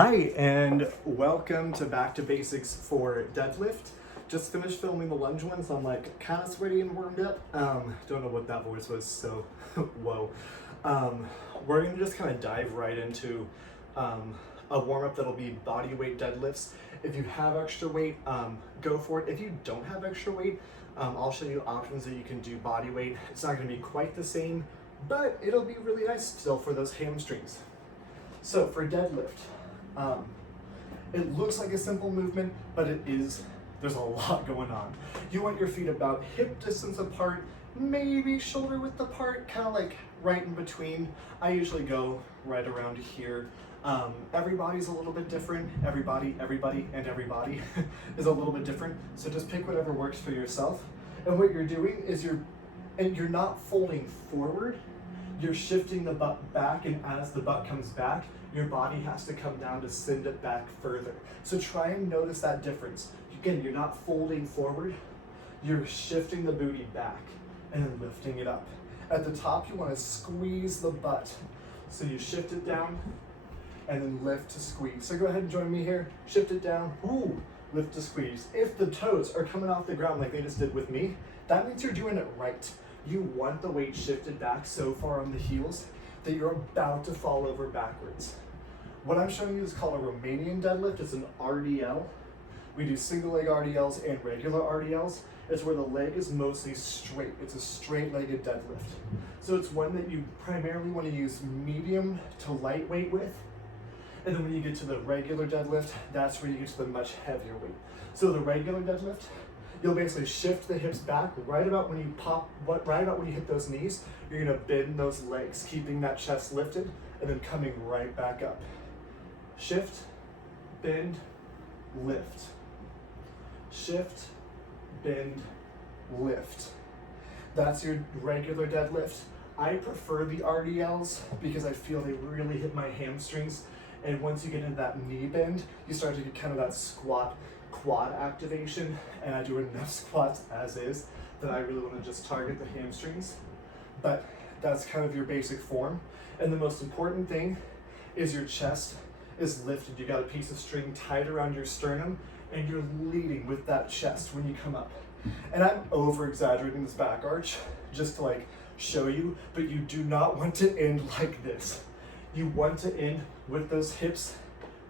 Hi, and welcome to Back to Basics for Deadlift. Just finished filming the lunge one, so I'm like kind of sweaty and warmed up. Don't know what that voice was, so whoa. We're gonna just kind of dive right into a warm up that'll be body weight deadlifts. If you have extra weight, go for it. If you don't have extra weight, I'll show you options that you can do body weight. It's not gonna be quite the same, but it'll be really nice still for those hamstrings. So for deadlift, it looks like a simple movement, but there's a lot going on. You want your feet about hip distance apart, maybe shoulder width apart, kind of like right in between. I usually go right around here. Everybody's a little bit different. Everybody is a little bit different. So just pick whatever works for yourself. And what you're doing is you're not folding forward, you're shifting the butt back, and as the butt comes back, your body has to come down to send it back further. So try and notice that difference. Again, you're not folding forward, you're shifting the booty back and then lifting it up. At the top, you want to squeeze the butt. So you shift it down and then lift to squeeze. So go ahead and join me here. Shift it down, ooh, lift to squeeze. If the toes are coming off the ground like they just did with me, that means you're doing it right. You want the weight shifted back so far on the heels that you're about to fall over backwards. What I'm showing you is called a Romanian deadlift. It's an RDL. We do single leg RDLs and regular RDLs. It's where the leg is mostly straight. It's a straight-legged deadlift. So it's one that you primarily want to use medium to lightweight with. And then when you get to the regular deadlift, that's where you get to the much heavier weight. So the regular deadlift, you'll basically shift the hips back right about when you hit those knees. You're gonna bend those legs, keeping that chest lifted, and then coming right back up. Shift, bend, lift. Shift, bend, lift. That's your regular deadlift. I prefer the RDLs because I feel they really hit my hamstrings. And once you get into that knee bend, you start to get kind of that squat quad activation, and I do enough squats as is that I really want to just target the hamstrings. But that's kind of your basic form. And the most important thing is your chest is lifted. You got a piece of string tied around your sternum and you're leading with that chest when you come up. And I'm over exaggerating this back arch just to like show you, but you do not want to end like this. You want to end with those hips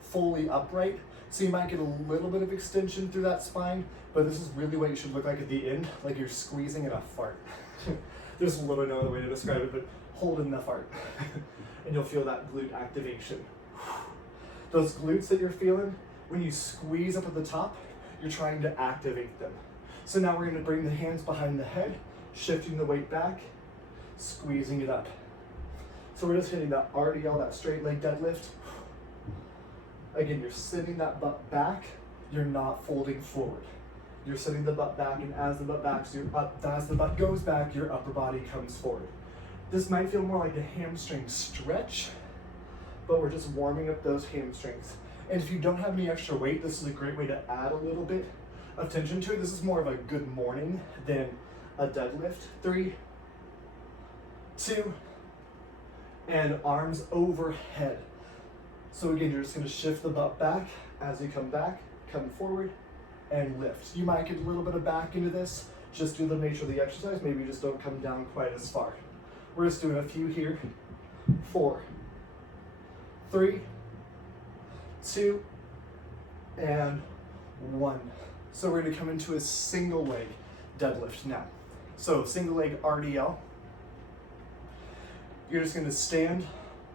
fully upright. So you might get a little bit of extension through that spine, but this is really what you should look like at the end, like you're squeezing in a fart. There's literally no other way to describe it, but hold in the fart. And you'll feel that glute activation. Those glutes that you're feeling, when you squeeze up at the top, you're trying to activate them. So now we're gonna bring the hands behind the head, shifting the weight back, squeezing it up. So we're just hitting that RDL, that straight leg deadlift. Again, you're sitting that butt back, you're not folding forward. You're sitting the butt back, and as the butt goes back, your upper body comes forward. This might feel more like a hamstring stretch, but we're just warming up those hamstrings. And if you don't have any extra weight, this is a great way to add a little bit of tension to it. This is more of a good morning than a deadlift. 3, 2, and arms overhead. So again, you're just gonna shift the butt back as you come back, come forward, and lift. You might get a little bit of back into this, just due to the nature of the exercise. Maybe you just don't come down quite as far. We're just doing a few here. 4, 3, 2, and 1. So we're gonna come into a single leg deadlift now. So single leg RDL. You're just gonna stand,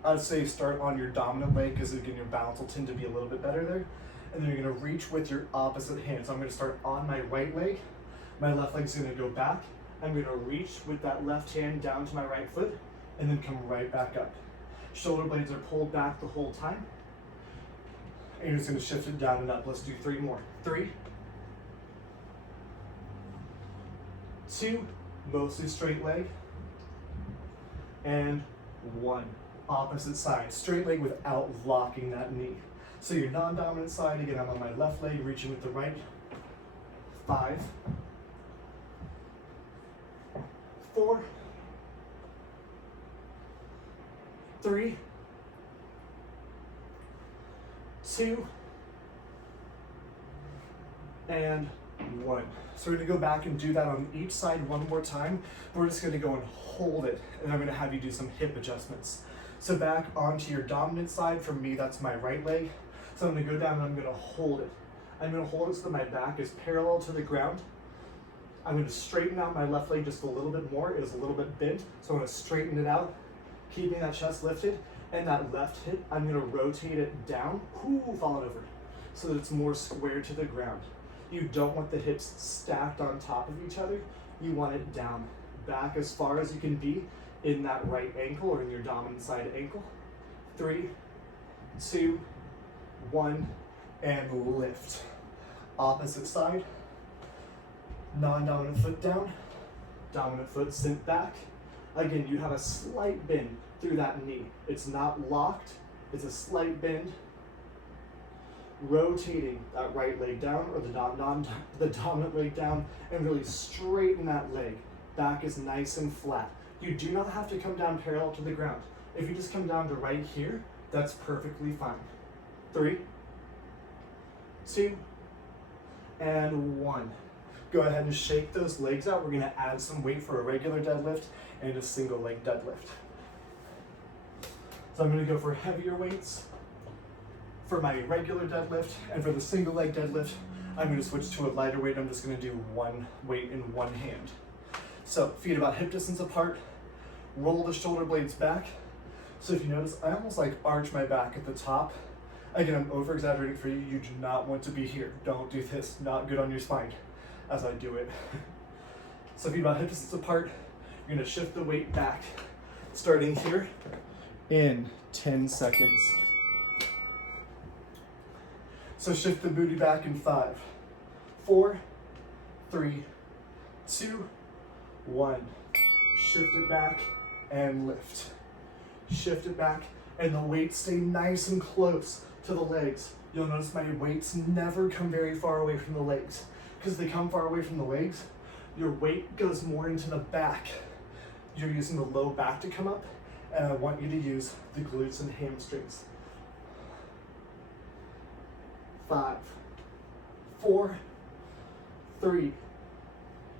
I'd say start on your dominant leg because again, your balance will tend to be a little bit better there. And then you're gonna reach with your opposite hand. So I'm gonna start on my right leg. My left leg's gonna go back. I'm gonna reach with that left hand down to my right foot and then come right back up. Shoulder blades are pulled back the whole time. And you're just gonna shift it down and up. Let's do 3 more. 3, 2, mostly straight leg, and 1. Opposite side, straight leg without locking that knee. So your non-dominant side, again, I'm on my left leg, reaching with the right. 5, 4, 3, 2, and 1. So we're gonna go back and do that on each side one more time. We're just gonna go and hold it, and I'm gonna have you do some hip adjustments. So back onto your dominant side. For me, that's my right leg. So I'm gonna go down and I'm gonna hold it. I'm gonna hold it so that my back is parallel to the ground. I'm gonna straighten out my left leg just a little bit more. It is a little bit bent, so I'm gonna straighten it out, keeping that chest lifted, and that left hip, I'm gonna rotate it down, fall it over, so that it's more square to the ground. You don't want the hips stacked on top of each other. You want it down, back as far as you can be in that right ankle or in your dominant side ankle. 3, 2, 1, and lift. Opposite side. Non-dominant foot down, dominant foot sent back. Again, you have a slight bend through that knee. It's not locked, it's a slight bend. Rotating that right leg down, or the dominant leg down, and really straighten that leg. Back is nice and flat. You do not have to come down parallel to the ground. If you just come down to right here, that's perfectly fine. 3, 2, and 1. Go ahead and shake those legs out. We're gonna add some weight for a regular deadlift and a single leg deadlift. So I'm gonna go for heavier weights for my regular deadlift, and for the single leg deadlift, I'm gonna switch to a lighter weight. I'm just gonna do one weight in one hand. So feet about hip distance apart, roll the shoulder blades back. So if you notice, I almost like arch my back at the top. Again, I'm over exaggerating for you. You do not want to be here. Don't do this, not good on your spine as I do it. So feet about hip distance apart, you're gonna shift the weight back, starting here in 10 seconds. So shift the booty back in 5, 4, 3, 2, 1. Shift it back and lift. Shift it back, and the weights stay nice and close to the legs. You'll notice my weights never come very far away from the legs, because if they come far away from the legs, your weight goes more into the back. You're using the low back to come up, and I want you to use the glutes and hamstrings. 5, 4, 3,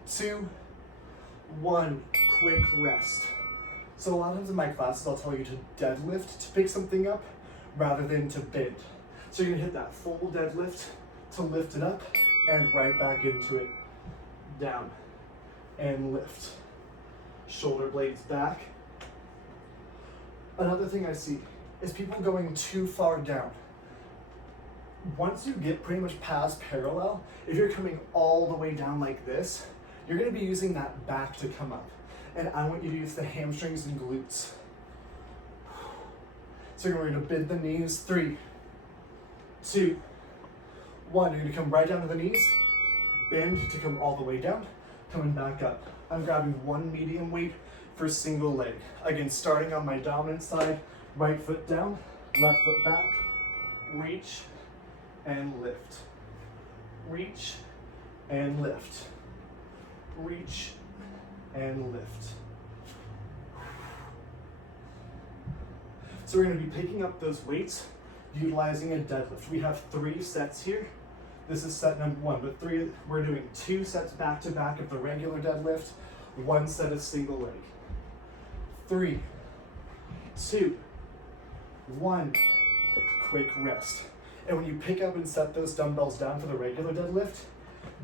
2, 1. Quick rest. So a lot of times in my classes, I'll tell you to deadlift to pick something up rather than to bend. So you're gonna hit that full deadlift to lift it up and right back into it. Down and lift. Shoulder blades back. Another thing I see is people going too far down. Once you get pretty much past parallel, if you're coming all the way down like this, you're gonna be using that back to come up. And I want you to use the hamstrings and glutes. So you're going to bend the knees. 3, 2, 1. You're gonna come right down to the knees, bend to come all the way down, coming back up. I'm grabbing one medium weight for single leg. Again, starting on my dominant side, right foot down, left foot back, reach and lift. Reach and lift. Reach and lift. So we're going to be picking up those weights utilizing a deadlift. We have 3 sets here. This is set number 1, but we're doing 2 sets back to back of the regular deadlift, 1 set of single leg. 3, 2, 1. Quick rest. And when you pick up and set those dumbbells down for the regular deadlift,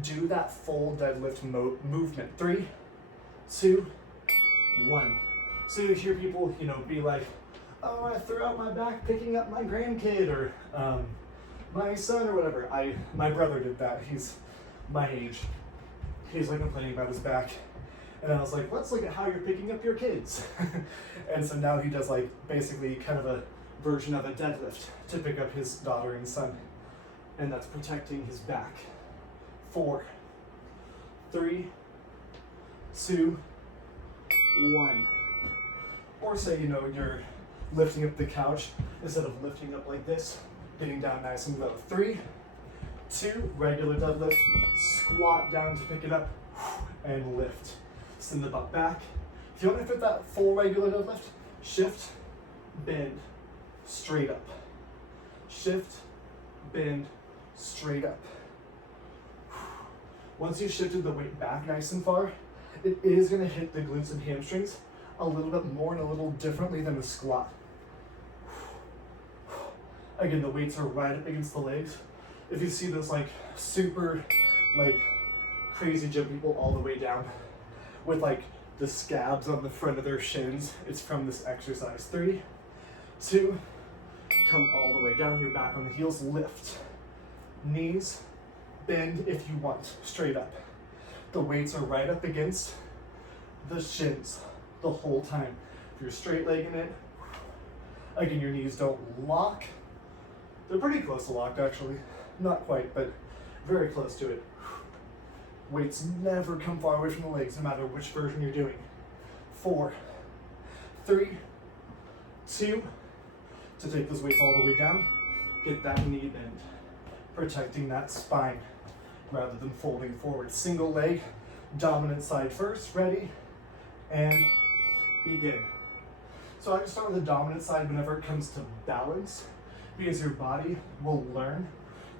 do that full deadlift movement. 3, 2, 1. So you hear people, be like, oh, I threw out my back picking up my grandkid or my son or whatever. My brother did that. He's my age. He's like complaining about his back. And I was like, let's look at how you're picking up your kids. And so now he does like basically kind of a version of a deadlift to pick up his daughter and son. And that's protecting his back. 4, 3, 2, 1. Or say, you're lifting up the couch instead of lifting up like this, getting down nice and low. 3, 2, regular deadlift, squat down to pick it up, and lift. Send the butt back. If you want to fit that full regular deadlift, shift, bend, straight up. Shift, bend, straight up. Once you've shifted the weight back nice and far, it is going to hit the glutes and hamstrings a little bit more and a little differently than a squat. Again, the weights are right up against the legs. If you see those like super like crazy gym people all the way down with like the scabs on the front of their shins, it's from this exercise. 3, 2, come all the way down, your back on the heels, lift. Knees, bend if you want, straight up. The weights are right up against the shins the whole time. If you're straight legging it, again, your knees don't lock. They're pretty close to locked actually. Not quite, but very close to it. Weights never come far away from the legs, no matter which version you're doing. 4, 3, 2, to take those weights all the way down, get that knee bend, protecting that spine rather than folding forward. Single leg, dominant side first, ready, and begin. So I just start with the dominant side whenever it comes to balance, because your body will learn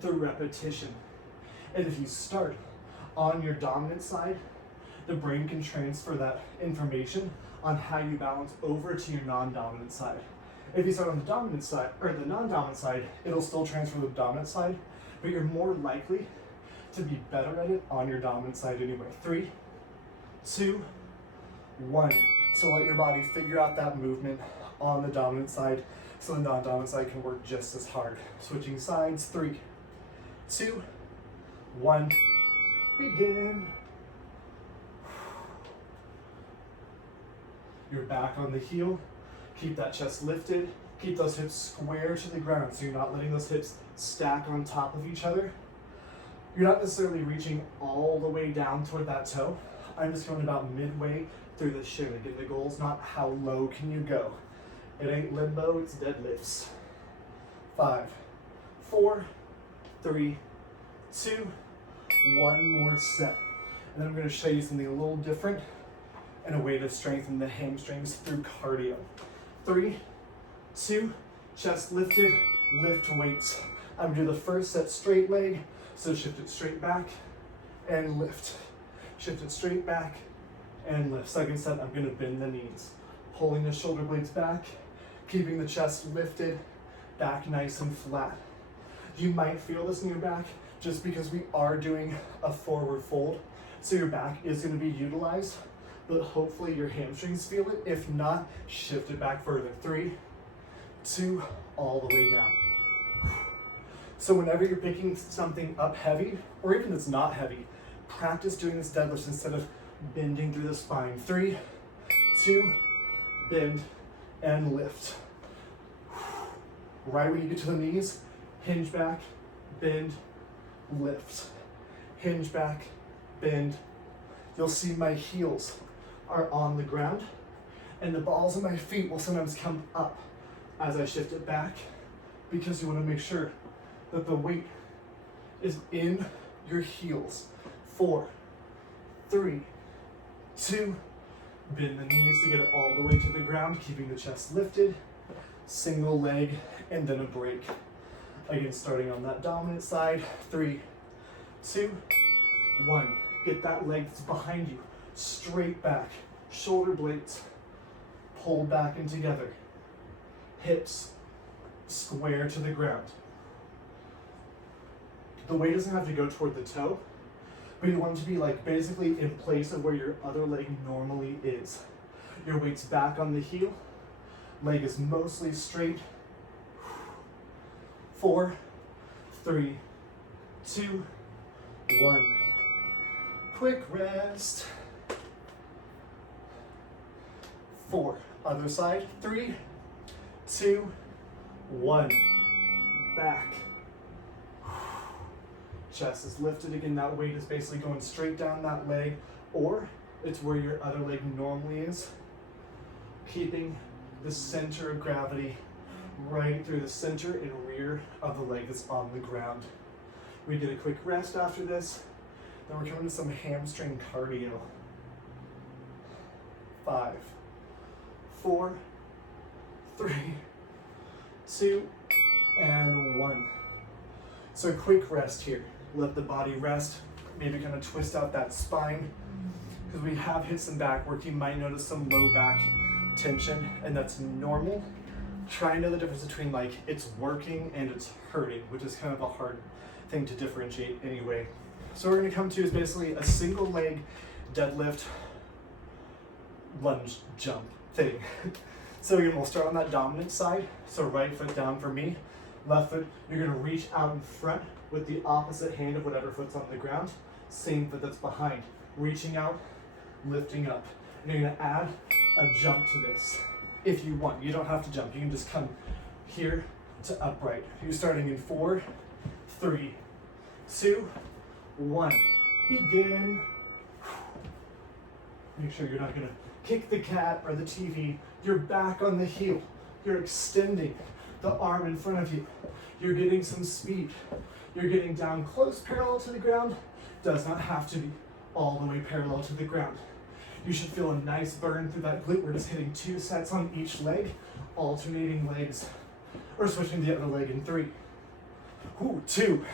through repetition. And if you start on your dominant side, the brain can transfer that information on how you balance over to your non-dominant side. If you start on the dominant side, or the non-dominant side, it'll still transfer to the dominant side, but you're more likely to be better at it on your dominant side anyway. 3, 2, 1. So let your body figure out that movement on the dominant side so the non-dominant side can work just as hard. Switching sides, 3, 2, 1, begin. You're back on the heel. Keep that chest lifted. Keep those hips square to the ground so you're not letting those hips stack on top of each other. You're not necessarily reaching all the way down toward that toe. I'm just going about midway through the shin. Again, the goal is not how low can you go. It ain't limbo, it's deadlifts. 5, 4, 3, 2, 1 more set. And then I'm going to show you something a little different and a way to strengthen the hamstrings through cardio. 3, 2, chest lifted, lift weights. I'm gonna do the first set straight leg, so shift it straight back and lift. Shift it straight back and lift. Second set, I'm gonna bend the knees. Pulling the shoulder blades back, keeping the chest lifted, back nice and flat. You might feel this in your back just because we are doing a forward fold, so your back is gonna be utilized, but hopefully your hamstrings feel it. If not, shift it back further. 3, 2, all the way down. So whenever you're picking something up heavy, or even if it's not heavy, practice doing this deadlift instead of bending through the spine. 3, 2, bend and lift. Right when you get to the knees, hinge back, bend, lift. Hinge back, bend. You'll see my heels are on the ground, and the balls of my feet will sometimes come up as I shift it back, because you want to make sure that the weight is in your heels. 4, 3, 2, bend the knees to get it all the way to the ground, keeping the chest lifted. Single leg, and then a break. Again, starting on that dominant side. 3, 2, 1. Get that leg that's behind you straight back. Shoulder blades pull back and together. Hips square to the ground. The weight doesn't have to go toward the toe, but you want it to be like basically in place of where your other leg normally is. Your weight's back on the heel. Leg is mostly straight. 4, 3, 2, 1. Quick rest. 4, other side. 3, 2, 1. Back. Chest is lifted again. That weight is basically going straight down that leg, or it's where your other leg normally is. Keeping the center of gravity right through the center and rear of the leg that's on the ground. We did a quick rest after this. Then we're coming to some hamstring cardio. 5, 4, 3, 2, and 1. So quick rest here. Let the body rest. Maybe kind of twist out that spine, because we have hit some back work. You might notice some low back tension, and that's normal. Try and know the difference between like it's working and it's hurting, which is kind of a hard thing to differentiate anyway. So what we're gonna come to is basically a single leg deadlift lunge jump thing. So again, we'll start on that dominant side. So right foot down for me, left foot, you're gonna reach out in front with the opposite hand of whatever foot's on the ground. Same foot that's behind. Reaching out, lifting up. And you're gonna add a jump to this. If you want, you don't have to jump. You can just come here to upright. You're starting in 4, 3, 2, 1. Begin. Make sure you're not gonna kick the cat or the TV. You're back on the heel. You're extending the arm in front of you. You're getting some speed. You're getting down close, parallel to the ground. Does not have to be all the way parallel to the ground. You should feel a nice burn through that glute. We're just hitting 2 sets on each leg, alternating legs, or switching the other leg in 3. 2.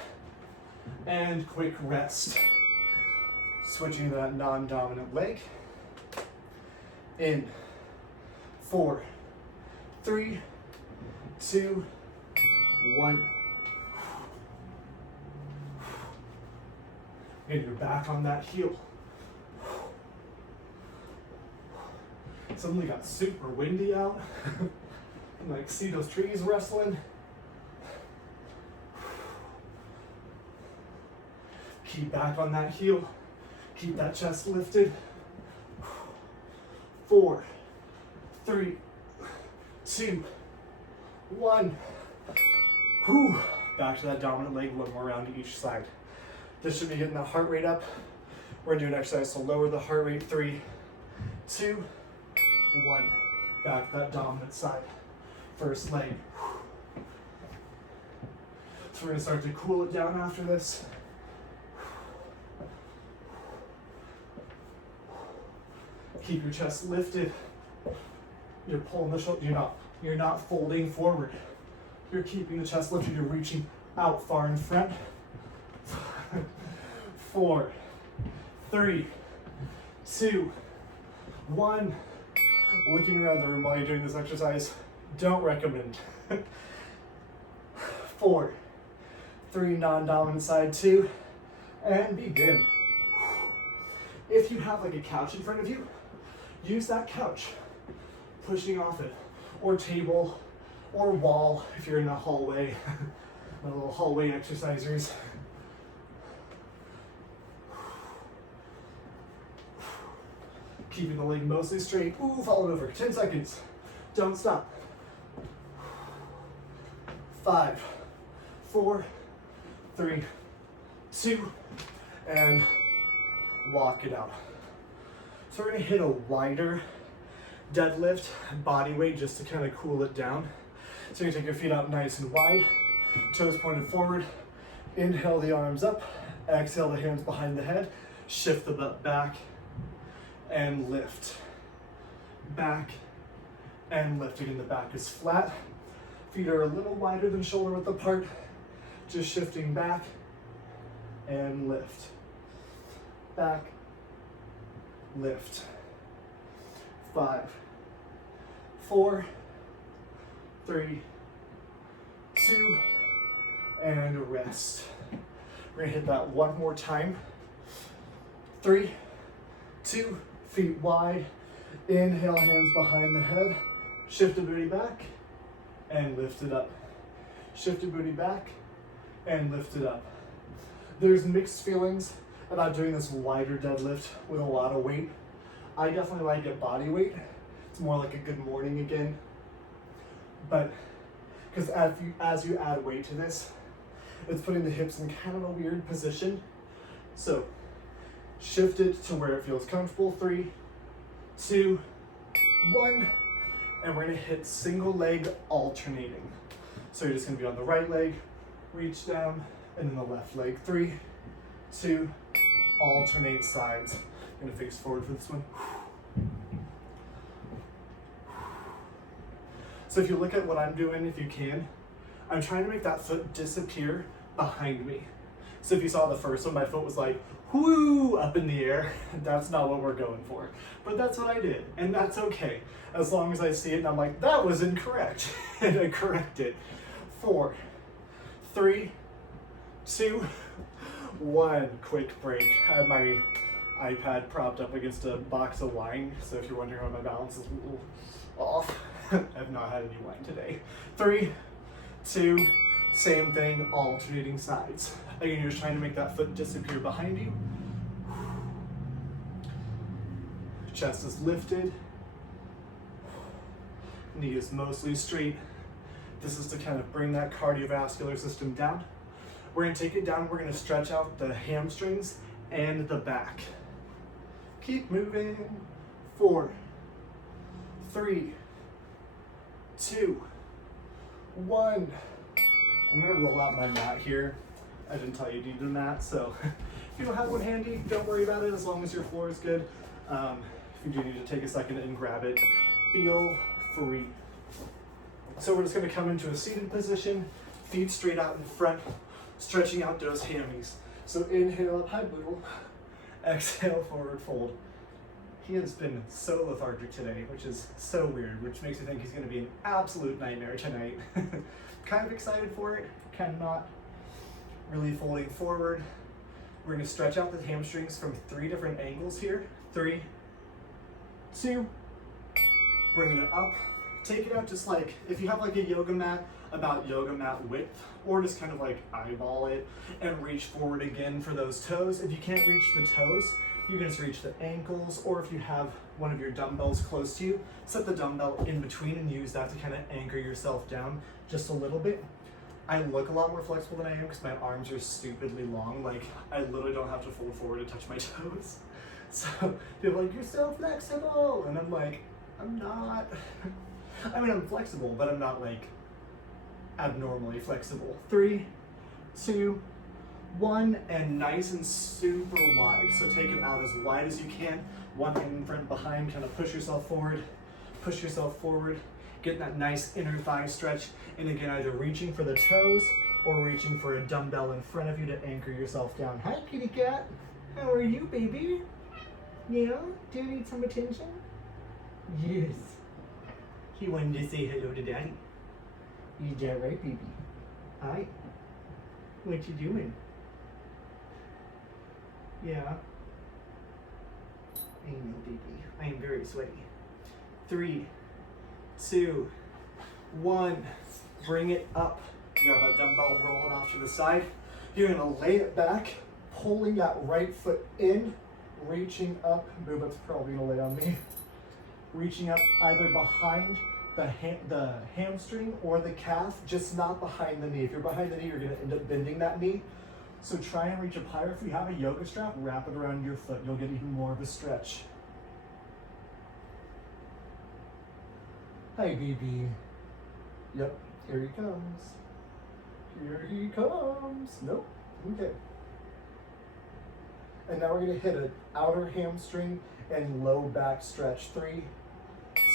And quick rest. Switching to that non-dominant leg. In 4, 3, 2, 1. And you're back on that heel. Suddenly got super windy out. And like see those trees rustling. Keep back on that heel. Keep that chest lifted. 4, 3, 2, 1. Whew. Back to that dominant leg, one more round to each side. This should be getting the heart rate up. We're gonna do an exercise to lower the heart rate. 3, 2, 1. Back to that dominant side. First leg. So we're gonna start to cool it down after this. Keep your chest lifted. You're pulling the shoulder. You're not folding forward. You're keeping the chest lifted. You're reaching out far in front. 4, 3, 2, 1. Looking around the room while you're doing this exercise, don't recommend. 4, 3, non-dominant side, 2, and begin. If you have like a couch in front of you, use that couch, pushing off it, or table, or wall if you're in a hallway. My little hallway exercisers. Keeping the leg mostly straight. Ooh, fall it over. 10 seconds. Don't stop. 5, 4, 3, 2, and walk it out. So we're gonna hit a wider deadlift, body weight, just to kind of cool it down. So you're gonna take your feet out nice and wide, toes pointed forward. Inhale the arms up, exhale the hands behind the head, shift the butt back, and lift. Back and lift. Again, the back is flat. Feet are a little wider than shoulder width apart. Just shifting back and lift. Back, lift. 5, 4, 3, 2, and rest. We're gonna hit that one more time. 3, 2, feet wide. Inhale, hands behind the head. Shift the booty back and lift it up. Shift the booty back and lift it up. There's mixed feelings about doing this wider deadlift with a lot of weight. I definitely like it body weight. It's more like a good morning again. But because as you add weight to this, it's putting the hips in kind of a weird position. So shift it to where it feels comfortable. 3, 2, 1. And we're gonna hit single leg alternating. So you're just gonna be on the right leg, reach down, and then the left leg. 3, 2, alternate sides. I'm gonna face forward for this one. So if you look at what I'm doing, if you can, I'm trying to make that foot disappear behind me. So if you saw the first one, my foot was like, whoo, up in the air. That's not what we're going for. But that's what I did, and that's okay. As long as I see it and I'm like, that was incorrect. And I correct it. 4, 3, 2, 1. Quick break. I have my iPad propped up against a box of wine, so if you're wondering why my balance is a little off, I've not had any wine today. 3, 2, same thing, alternating sides. Again, you're just trying to make that foot disappear behind you. Chest is lifted. Knee is mostly straight. This is to kind of bring that cardiovascular system down. We're gonna take it down, we're gonna stretch out the hamstrings and the back. Keep moving. 4, 3, 2, 1. I'm gonna roll out my mat here. I didn't tell you to do a mat, so if you don't have one handy, don't worry about it as long as your floor is good. If you do need to take a second and grab it, feel free. So we're just gonna come into a seated position, feet straight out in front, stretching out those hammies. So inhale up, high boodle. Exhale, forward fold. He has been so lethargic today, which is so weird, which makes me think he's gonna be an absolute nightmare tonight. Kind of excited for it, kind of not. Really folding forward. We're gonna stretch out the hamstrings from 3 different angles here. 3, 2, bringing it up. Take it out just like, if you have like a yoga mat, about yoga mat width, or just kind of like eyeball it and reach forward again for those toes. If you can't reach the toes, you can just reach the ankles, or if you have one of your dumbbells close to you, set the dumbbell in between and use that to kind of anchor yourself down just a little bit. I look a lot more flexible than I am because my arms are stupidly long. Like, I literally don't have to fold forward to touch my toes. So people are like, you're so flexible. And I'm like, I'm not. I mean, I'm flexible, but I'm not like abnormally flexible. 3, 2, 1, and nice and super wide. So take it out as wide as you can. One hand in front, behind, kind of push yourself forward. Push yourself forward. Get that nice inner thigh stretch. And again, either reaching for the toes or reaching for a dumbbell in front of you to anchor yourself down. Hi, kitty cat. How are you, baby? Yeah? Do you need some attention? Yes. He wanted to say hello to Daddy. Is that right, baby? Hi. What you doing? Yeah. I know, baby. I am very sweaty. 3, 2, 1. Bring it up. You have that dumbbell rolling off to the side. You're gonna lay it back, pulling that right foot in, reaching up. Booba's probably gonna lay on me. Reaching up either behind the hamstring or the calf, just not behind the knee. If you're behind the knee, you're gonna end up bending that knee. So try and reach up higher. If you have a yoga strap, wrap it around your foot. You'll get even more of a stretch. Hi, baby. Yep, here he comes. Here he comes. Nope, okay. And now we're gonna hit an outer hamstring and low back stretch. 3,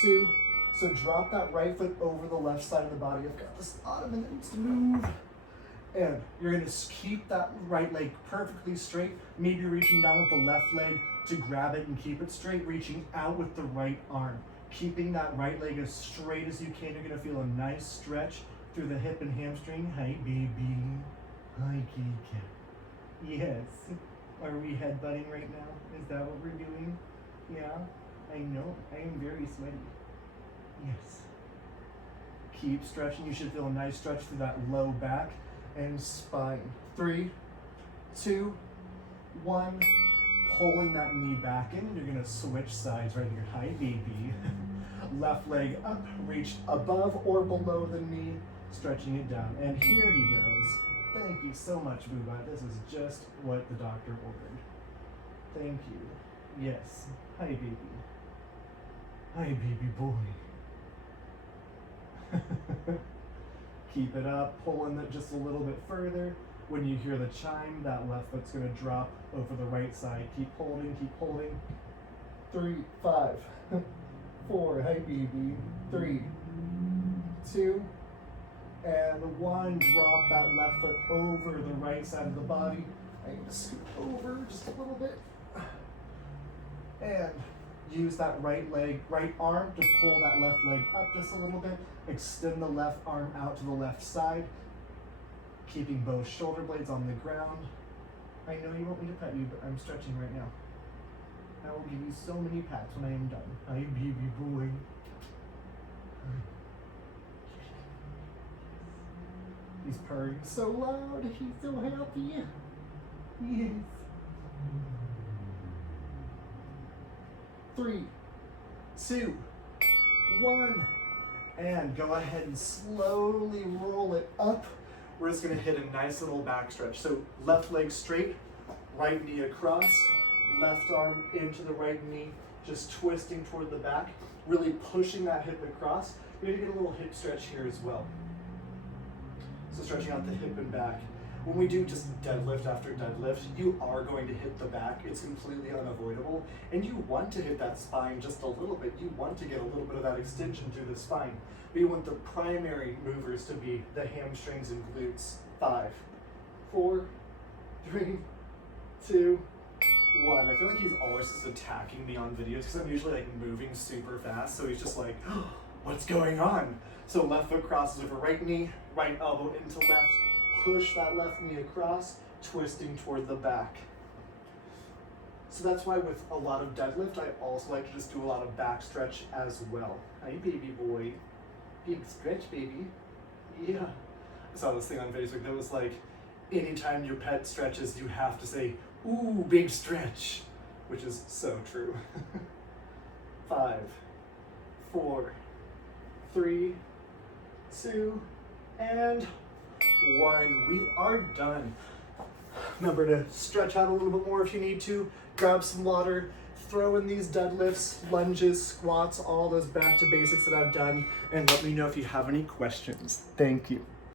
2, so drop that right foot over the left side of the body. I've got this ottoman that needs to move. And you're gonna keep that right leg perfectly straight, maybe reaching down with the left leg to grab it and keep it straight, reaching out with the right arm. Keeping that right leg as straight as you can. You're gonna feel a nice stretch through the hip and hamstring. Hi, baby. Hi, kitty cat. Yes. Are we headbutting right now? Is that what we're doing? Yeah, I know. I am very sweaty. Yes. Keep stretching. You should feel a nice stretch through that low back and spine. 3, 2, 1. Pulling that knee back in. You're gonna switch sides right here. Hi, baby. Left leg up, reach above or below the knee, stretching it down. And here he goes. Thank you so much, Booba. This is just what the doctor ordered. Thank you. Yes. Hi, baby. Hi, baby boy. Keep it up, pulling it just a little bit further. When you hear the chime, that left foot's gonna drop over the right side. Keep holding, keep holding. 3, 5, 4, hi baby. 3, 2, And one, drop that left foot over the right side of the body. I need to scoot over just a little bit. And use that right leg, right arm to pull that left leg up just a little bit. Extend the left arm out to the left side, keeping both shoulder blades on the ground. I know you want me to pet you, but I'm stretching right now. I will give you so many pats when I am done. I baby boy. He's purring so loud. He's so happy. Yes. 3, 2, 1. And go ahead and slowly roll it up. We're just gonna hit a nice little back stretch. So left leg straight, right knee across, left arm into the right knee, just twisting toward the back, really pushing that hip across. You're gonna get a little hip stretch here as well. So stretching out the hip and back. When we do just deadlift after deadlift, you are going to hit the back. It's completely unavoidable. And you want to hit that spine just a little bit. You want to get a little bit of that extension through the spine. But you want the primary movers to be the hamstrings and glutes. 5, 4, 3, 2, 1. I feel like he's always just attacking me on videos because I'm usually like moving super fast. So he's just like, oh, what's going on? So left foot crosses over right knee, right elbow into left. Push that left knee across, twisting toward the back. So that's why with a lot of deadlift, I also like to just do a lot of back stretch as well. Hi, baby boy. Big stretch, baby. Yeah. I saw this thing on Facebook that was like, anytime your pet stretches, you have to say, ooh, big stretch, which is so true. 5, 4, 3, 2, and 1. We are done. Remember to stretch out a little bit more if you need to. Grab some water. Throw in these deadlifts, lunges, squats, all those back to basics that I've done. And let me know if you have any questions. Thank you.